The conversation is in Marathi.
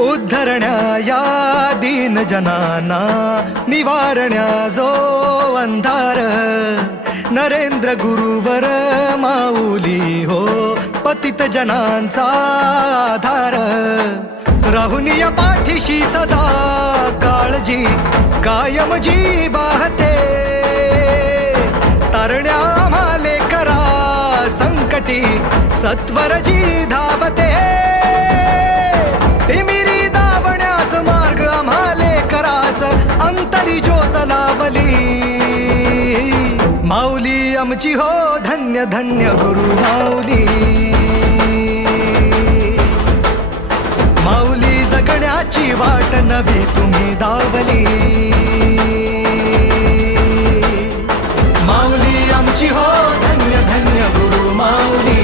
उद्धरण्या या दीन जनांना, निवारण्या जो अंधार, नरेंद्र गुरुवर माऊली हो, पतित जनांचा आधार. राहुनी या पाठीशी सदा काळजी, कायम जी वाहते, तारण्या आम्हाले करा संकटी, सत्वर जी धावते. तिमिरी दावण्यास मार्ग आम्हाले करास, अंतरी ज्योत लावली. माऊली आमची हो धन्य धन्य गुरु माऊली. माऊली जगण्याची वाट नवी तुम्ही दावली. माऊली आमची हो धन्य धन्य गुरु माऊली.